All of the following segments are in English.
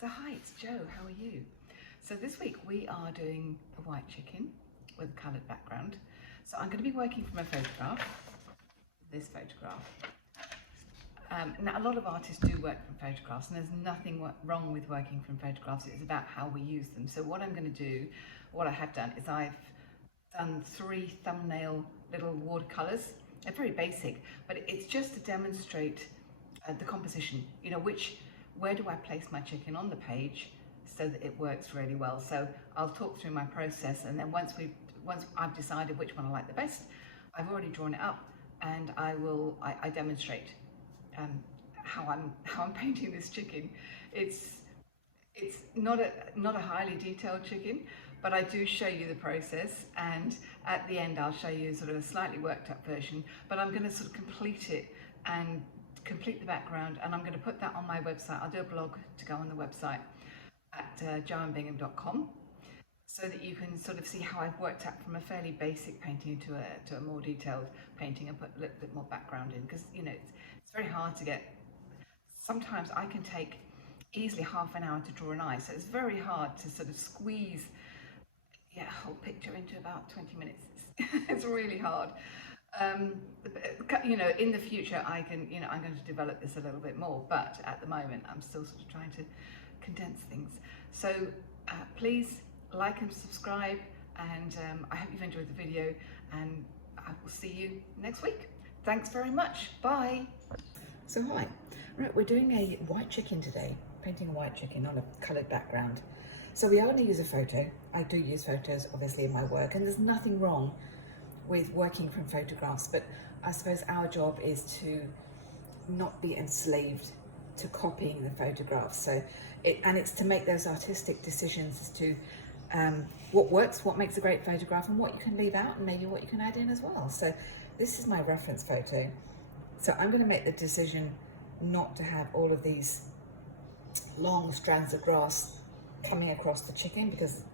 So hi, it's Jo, how are you? So this week we are doing a white chicken with a coloured background. So I'm going to be working from a photograph, this photograph. Now a lot of artists do work from photographs and there's nothing wrong with working from photographs, it's about how we use them. So what I'm going to do, what I have done is I've done 3 thumbnail little watercolours. They're very basic, but it's just to demonstrate the composition, you know, where do I place my chicken on the page so that it works really well. So I'll talk through my process, and then once I've decided which one I like the best, I've already drawn it up, and I demonstrate how I'm painting this chicken. It's not a highly detailed chicken, but I do show you the process, and at the end I'll show you sort of a slightly worked up version, but I'm going to sort of complete it and complete the background, and I'm going to put that on my website. I'll do a blog to go on the website at joannbingham.com, so that you can sort of see how I've worked up from a fairly basic painting to a more detailed painting and put a little bit more background in, because you know it's very hard to get. Sometimes I can take easily half an hour to draw an eye, so it's very hard to sort of squeeze a whole picture into about 20 minutes. It's really hard. You know, in the future I'm going to develop this a little bit more, but at the moment I'm still sort of trying to condense things. So please like and subscribe, and I hope you've enjoyed the video, and I will see you next week. Thanks very much. Bye. So hi, right, we're doing a white chicken today, painting a white chicken on a coloured background. So we only use a photo. I do use photos obviously in my work, and there's nothing wrong with working from photographs, but I suppose our job is to not be enslaved to copying the photographs. So it's to make those artistic decisions as to what works, what makes a great photograph, and what you can leave out, and maybe what you can add in as well. So this is my reference photo. So I'm going to make the decision not to have all of these long strands of grass coming across the chicken, because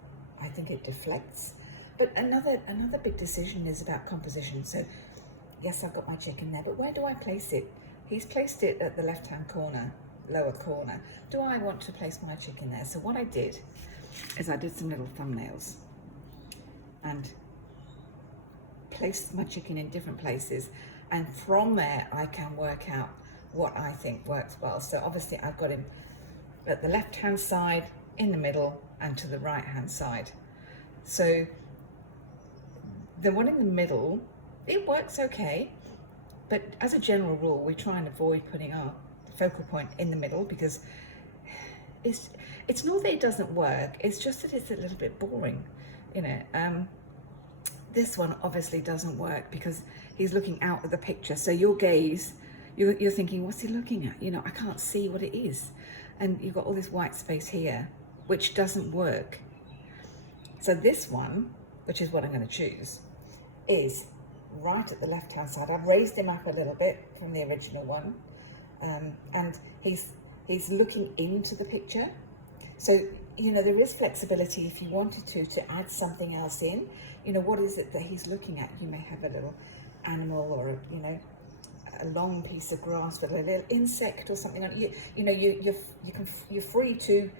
I think it deflects. But another big decision is about composition. So yes, I've got my chicken there, but where do I place it? He's placed it at the left-hand corner, lower corner. Do I want to place my chicken there? So what I did is I did some little thumbnails and placed my chicken in different places. And from there, I can work out what I think works well. So obviously I've got him at the left-hand side, in the middle, and to the right-hand side. So the one in the middle, it works okay, but as a general rule, we try and avoid putting our focal point in the middle, because it's not that it doesn't work, it's just that it's a little bit boring, you know. This one obviously doesn't work because he's looking out at the picture, so your gaze, you're thinking, what's he looking at? You know, I can't see what it is, and you've got all this white space here, which doesn't work. So this one, which is what I'm going to choose, is right at the left-hand side. I've raised him up a little bit from the original one, and he's looking into the picture. So, you know, there is flexibility if you wanted to add something else in. You know, what is it that he's looking at? You may have a little animal, or a long piece of grass with a little insect or something on it. You know, you're free to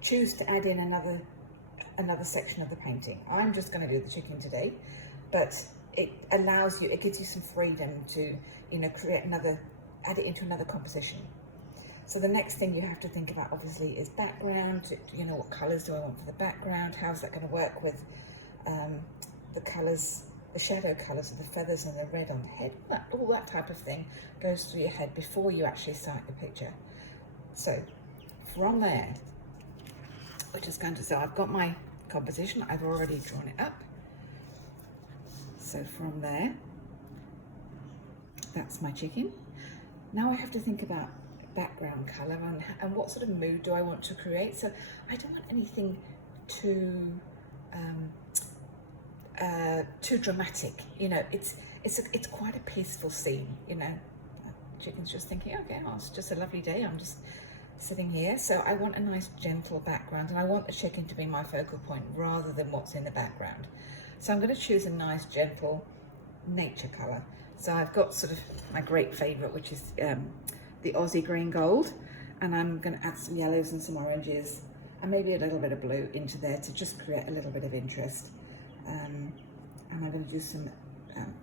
choose to add in another section of the painting. I'm just going to do the chicken today, but it allows you, it gives you some freedom to, you know, add it into another composition. So the next thing you have to think about obviously is background. You know, what colours do I want for the background? How's that going to work with the colours, the shadow colours of the feathers and the red on the head? All that type of thing goes through your head before you actually start the picture. So from there, we're just going to, so I've got my composition, I've already drawn it up. So from there, that's my chicken. Now I have to think about background colour and what sort of mood do I want to create. So I don't want anything too dramatic. You know, it's quite a peaceful scene. You know, chicken's just thinking, okay, oh, it's just a lovely day. I'm just sitting here. So I want a nice gentle background, and I want the chicken to be my focal point rather than what's in the background. So I'm going to choose a nice gentle nature colour. So I've got sort of my great favourite, which is the Aussie green gold, and I'm going to add some yellows and some oranges and maybe a little bit of blue into there to just create a little bit of interest. And I'm going to do some,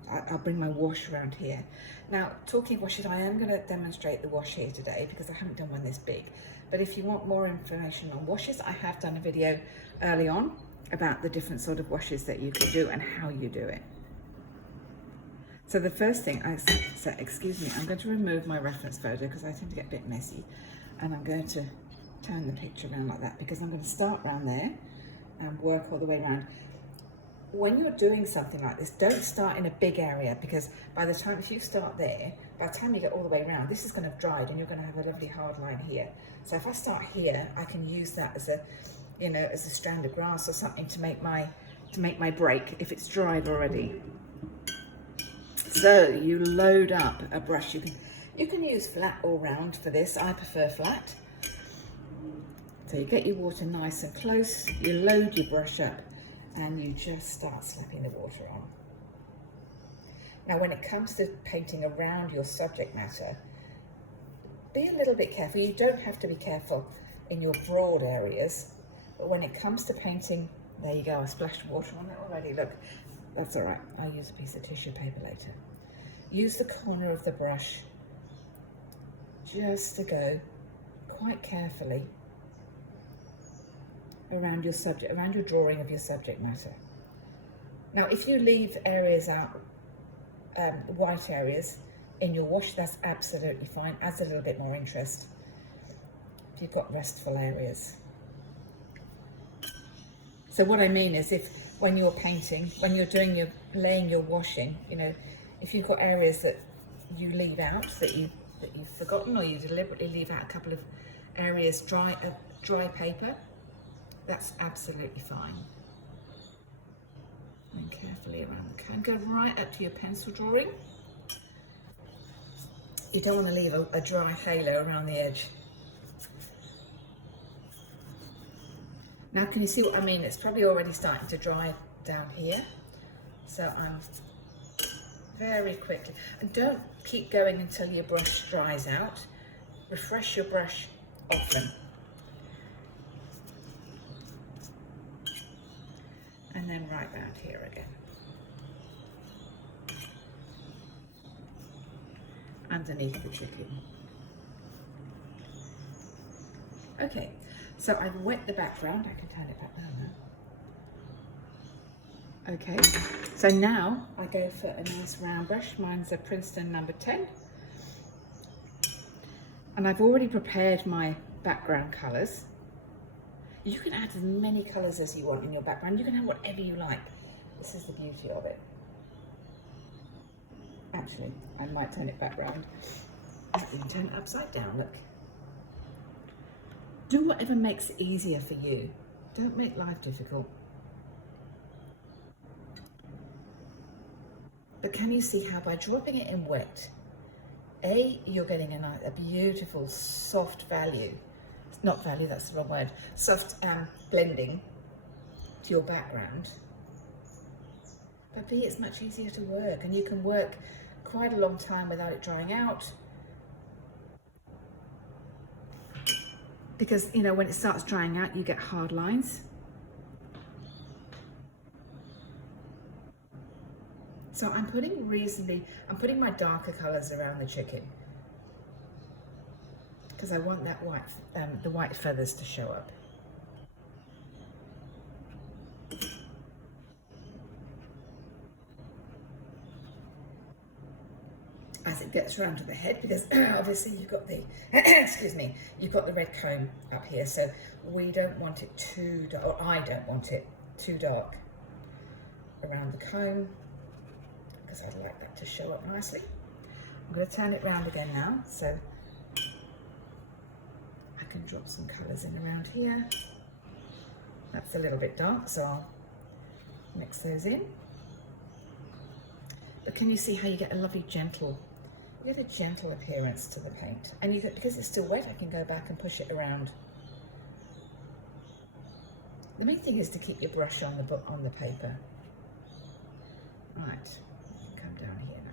I'll bring my wash around here. Now, talking washes, I am going to demonstrate the wash here today because I haven't done one this big. But if you want more information on washes, I have done a video early on about the different sort of washes that you can do and how you do it. So the first thing, excuse me, I'm going to remove my reference photo because I tend to get a bit messy, and I'm going to turn the picture around like that because I'm going to start around there and work all the way around. When you're doing something like this, don't start in a big area because by the time, if you start there, by the time you get all the way around, this is going to have dried and you're going to have a lovely hard line here. So if I start here, I can use that as a, you know, as a strand of grass or something to make my break if it's dried already. So you load up a brush. You can use flat or round for this. I prefer flat. So you get your water nice and close, you load your brush up, and you just start slapping the water on. Now when it comes to painting around your subject matter, be a little bit careful. You don't have to be careful in your broad areas, but when it comes to painting, there you go, I splashed water on it already, look. That's all right, I'll use a piece of tissue paper later. Use the corner of the brush just to go quite carefully around your subject, around your drawing of your subject matter. Now, if you leave areas out, white areas in your wash, that's absolutely fine. Adds a little bit more interest if you've got restful areas. So what I mean is, if when you're painting, when you're doing your laying your washing, you know, if you've got areas that you leave out that you've forgotten, or you deliberately leave out a couple of areas dry paper, that's absolutely fine. And carefully around the cone, go right up to your pencil drawing. You don't want to leave a dry halo around the edge. Now can you see what I mean? It's probably already starting to dry down here. So I'm very quickly, and don't keep going until your brush dries out. Refresh your brush often. And then right round here again. Underneath the chicken. Okay, so I've wet the background. I can turn it back down now. Okay, so now I go for a nice round brush. Mine's a Princeton number 10. And I've already prepared my background colours. You can add as many colours as you want in your background. You can have whatever you like. This is the beauty of it. Actually, I might turn it back round. You can turn it upside down, look. Do whatever makes it easier for you. Don't make life difficult. But can you see how by dropping it in wet, you're getting a beautiful soft value. Not value, that's the wrong word. Soft blending to your background. But B, it's much easier to work, and you can work quite a long time without it drying out. Because, you know, when it starts drying out, you get hard lines. So I'm putting my darker colours around the chicken because I want that white, the white feathers to show up. As it gets around to the head, because obviously you've got the, excuse me, you've got the red comb up here, so we don't want it too dark, or I don't want it too dark around the comb, because I'd like that to show up nicely. I'm going to turn it round again now, so I can drop some colours in around here. That's a little bit dark, so I'll mix those in. But can you see how you get a lovely gentle, you get a gentle appearance to the paint? And you get, because it's still wet, I can go back and push it around. The main thing is to keep your brush on the paper. Right, come down here now.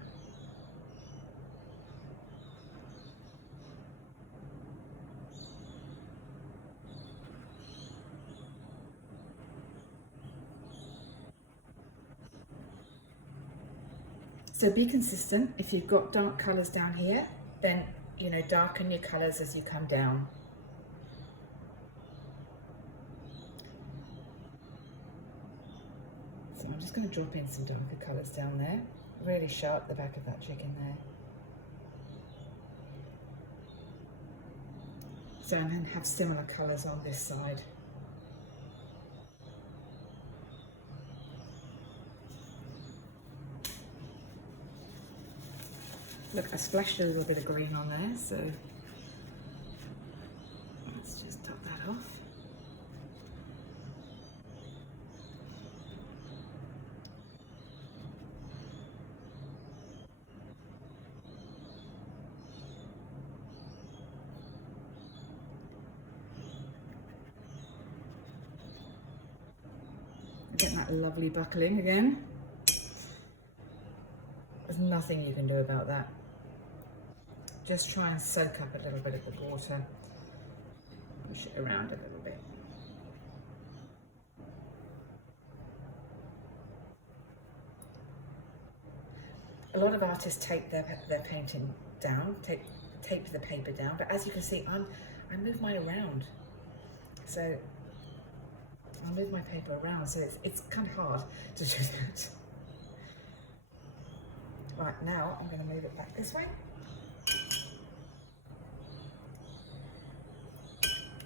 So be consistent. If you've got dark colours down here, then, you know, darken your colours as you come down. So I'm just going to drop in some darker colours down there. Really sharp the back of that chicken there. So I'm going to have similar colours on this side. Look, I splashed a little bit of green on there, so let's just top that off. Get that lovely buckling again. There's nothing you can do about that. Just try and soak up a little bit of the water. Push it around a little bit. A lot of artists tape their painting down, tape the paper down, but as you can see, I move mine around. So I'll move my paper around, so it's kind of hard to do that. Right, now I'm going to move it back this way.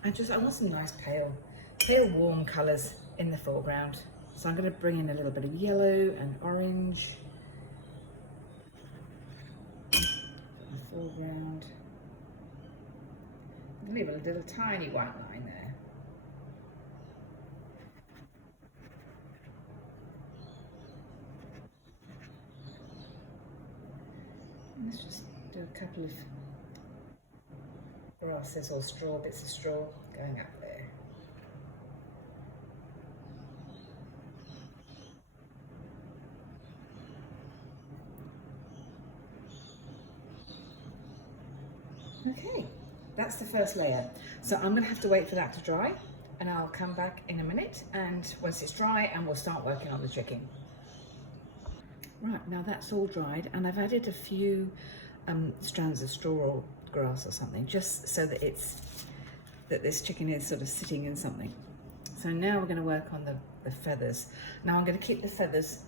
I want some nice pale warm colours in the foreground. So I'm going to bring in a little bit of yellow and orange. In the foreground. Leave a little tiny white line there. Let's just do a couple of grasses or straw, bits of straw going up there. Okay, that's the first layer. So I'm going to have to wait for that to dry, and I'll come back in a minute, and once it's dry, and we'll start working on the chicken. Right, now that's all dried, and I've added a few strands of straw or grass or something, just so that this chicken is sort of sitting in something. So now we're going to work on the feathers. Now I'm going to keep the feathers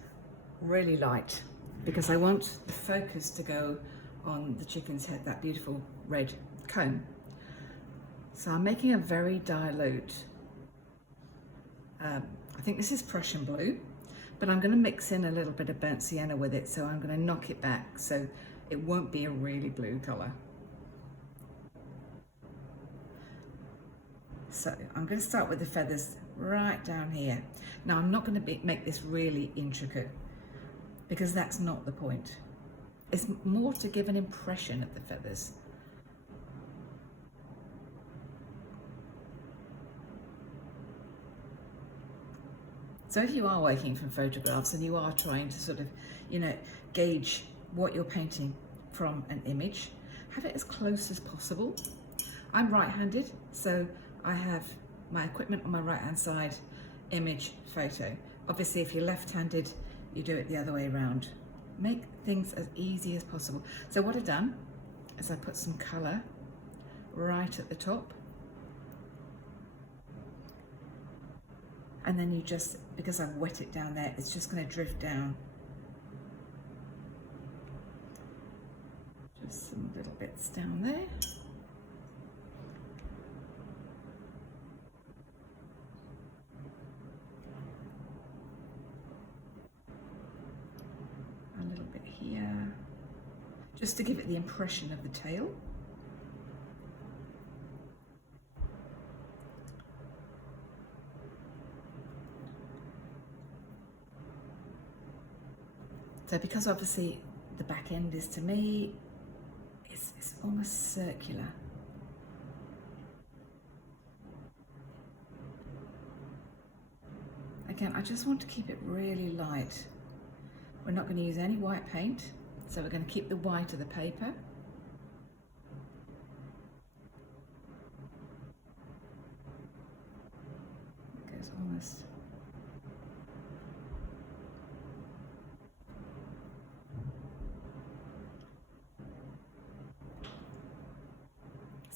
really light because I want the focus to go on the chicken's head, that beautiful red comb. So I'm making a very dilute, I think this is Prussian blue, but I'm going to mix in a little bit of burnt sienna with it, so I'm going to knock it back so it won't be a really blue colour. So I'm going to start with the feathers right down here. Now I'm not going to make this really intricate because that's not the point. It's more to give an impression of the feathers. So if you are working from photographs and you are trying to sort of, you know, gauge what you're painting from an image, have it as close as possible. I'm right-handed, so I have my equipment on my right-hand side, image, photo. Obviously, if you're left-handed, you do it the other way around. Make things as easy as possible. So what I've done is I put some colour right at the top. And then you just, because I've wet it down there, it's just going to drift down. Just some little bits down there. A little bit here, just to give it the impression of the tail. So because obviously the back end is, to me, it's almost circular. Again, I just want to keep it really light. We're not going to use any white paint, so we're going to keep the white of the paper. It goes almost.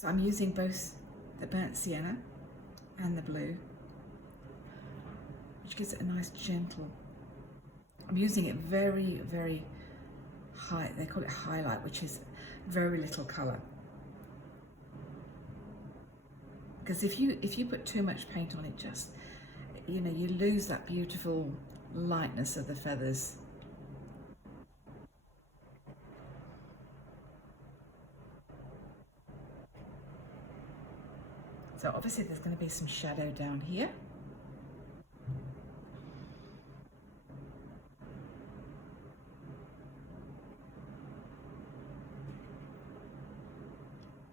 So I'm using both the burnt sienna and the blue, which gives it a nice gentle. I'm using it very, very high. They call it highlight, which is very little colour. Because if you put too much paint on it, just, you know, you lose that beautiful lightness of the feathers. So obviously there's going to be some shadow down here.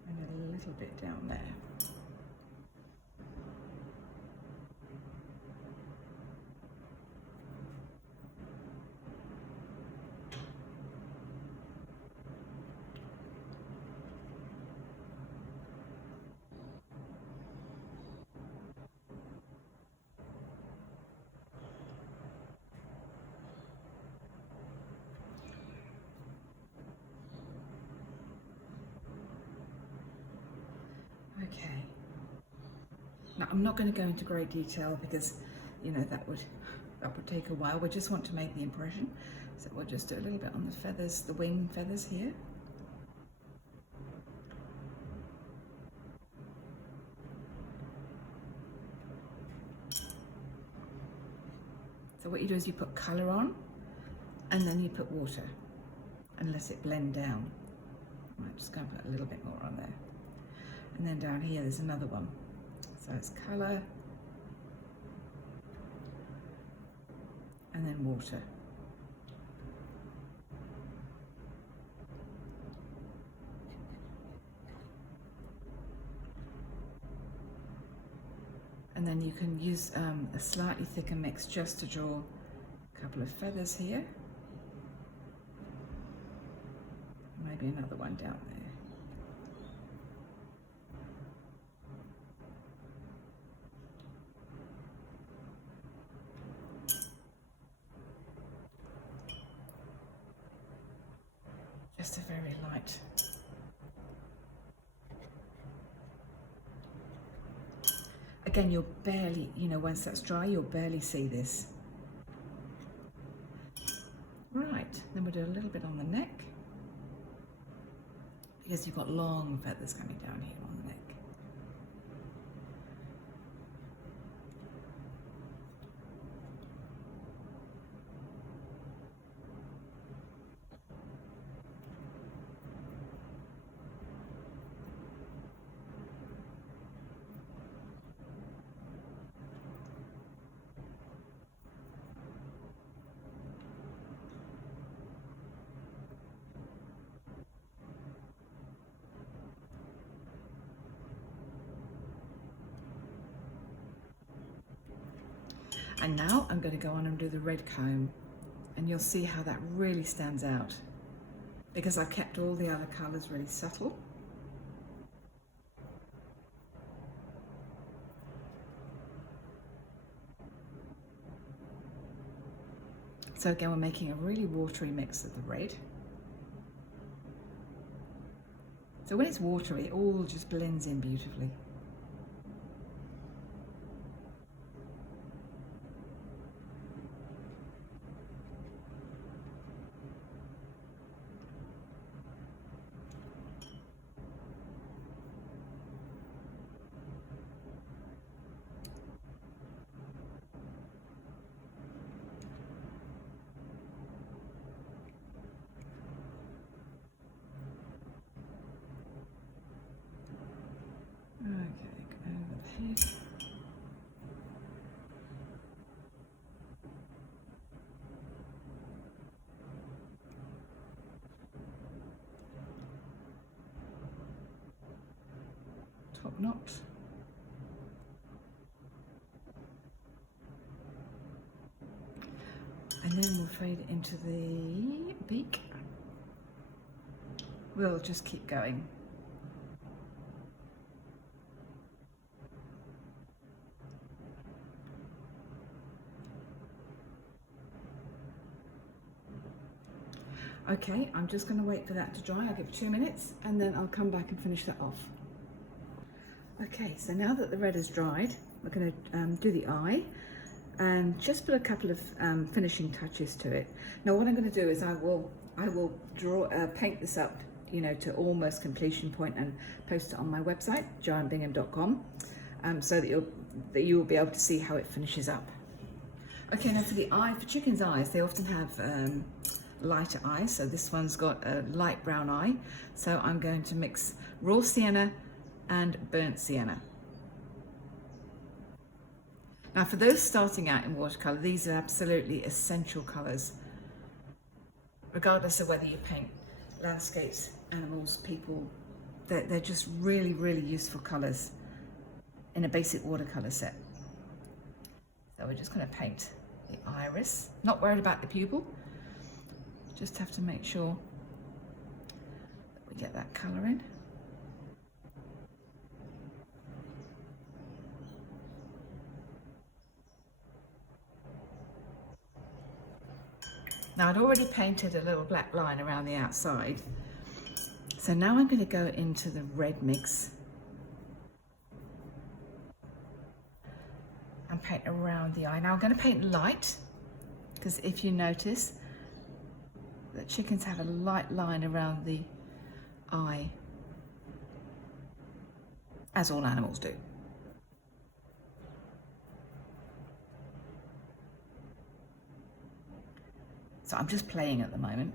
And a little bit down there. Okay. Now I'm not going to go into great detail because, you know, that would take a while. We just want to make the impression. So we'll just do a little bit on the feathers, the wing feathers here. So what you do is you put colour on and then you put water and let it blend down. I'm just going to put a little bit more on there. And then down here there's another one. So it's colour and then water. And then you can use a slightly thicker mix just to draw a couple of feathers here. Maybe another one down there. Just a very light. Again, you'll barely, you know, once that's dry, you'll barely see this. Right, then we'll do a little bit on the neck. Because you've got long feathers coming down here on the neck. And now I'm going to go on and do the red comb, and you'll see how that really stands out because I've kept all the other colours really subtle. So again, we're making a really watery mix of the red. So when it's watery, it all just blends in beautifully. Top knot. And then we'll fade it into the beak. We'll just keep going. Okay, I'm just going to wait for that to dry. I'll give it 2 minutes and then I'll come back and finish that off. Okay, so now that the red is dried, we're going to do the eye and just put a couple of finishing touches to it. Now what I'm going to do is I will paint this up, you know, to almost completion point and post it on my website, joannebingham.com, so that you will be able to see how it finishes up. Okay, now for the eye, for chicken's eyes, they often have lighter eyes. So this one's got a light brown eye. So I'm going to mix raw sienna and burnt sienna. Now for those starting out in watercolour, these are absolutely essential colours. Regardless of whether you paint landscapes, animals, people, they're just really, really useful colours in a basic watercolour set. So we're just going to paint the iris. Not worried about the pupil, just have to make sure that we get that colour in. Now I'd already painted a little black line around the outside, so now I'm going to go into the red mix and paint around the eye. Now I'm going to paint light, because if you notice that chickens have a light line around the eye, as all animals do. So I'm just playing at the moment,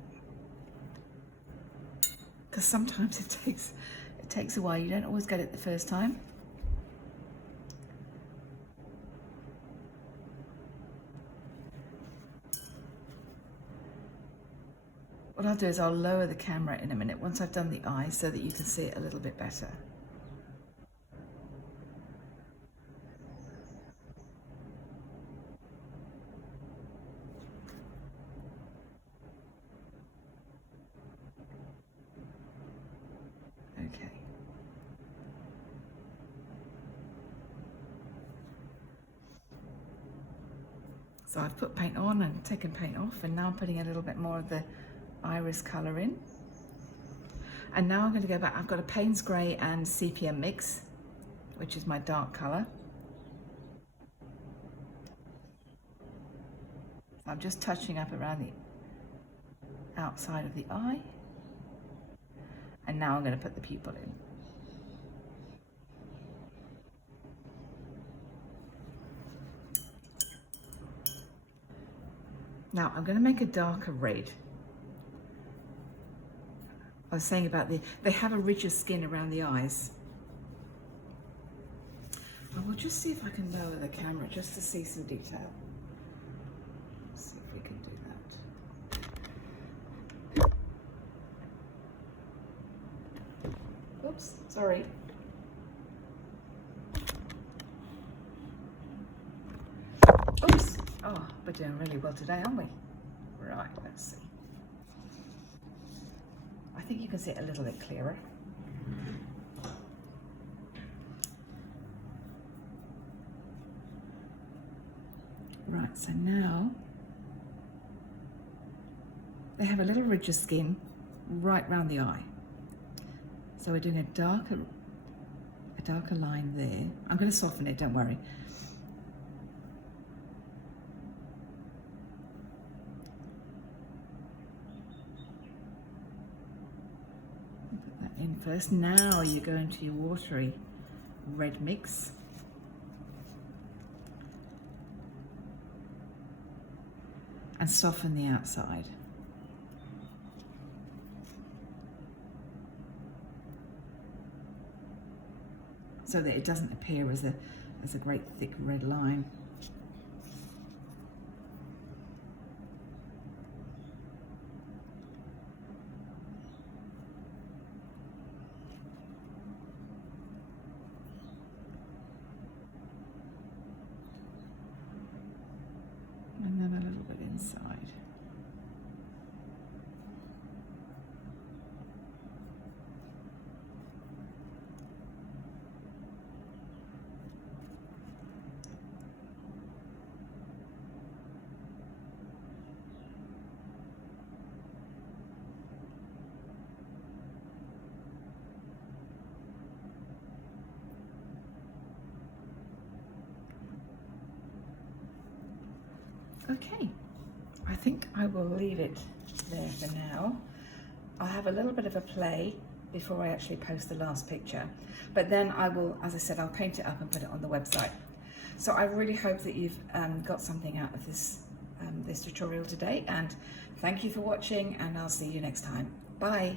because sometimes it takes a while. You don't always get it the first time. What I'll do is I'll lower the camera in a minute once I've done the eye so that you can see it a little bit better. Okay. So I've put paint on and taken paint off, and now I'm putting a little bit more of the iris colour in. And now I'm going to go back. I've got a Payne's Grey and Sepia mix, which is my dark colour. So I'm just touching up around the outside of the eye. And now I'm going to put the pupil in. Now I'm going to make a darker red. I was saying about they have a ridge of skin around the eyes. I will just see if I can lower the camera just to see some detail. Let's see if we can do that. Oops, sorry. Oops. Oh, we're doing really well today, aren't we? Right, let's see. I think you can see it a little bit clearer. Right, so now they have a little ridge of skin right round the eye. So we're doing a darker line there. I'm going to soften it, don't worry. Put that in first. Now you go into your watery red mix. And soften the outside. So that it doesn't appear as a great thick red line. And then a little bit inside. Okay, I think I will leave it there for now. I'll have a little bit of a play before I actually post the last picture, but then I will, as I said, I'll paint it up and put it on the website. So I really hope that you've got something out of this this tutorial today, and thank you for watching, and I'll see you next time. Bye.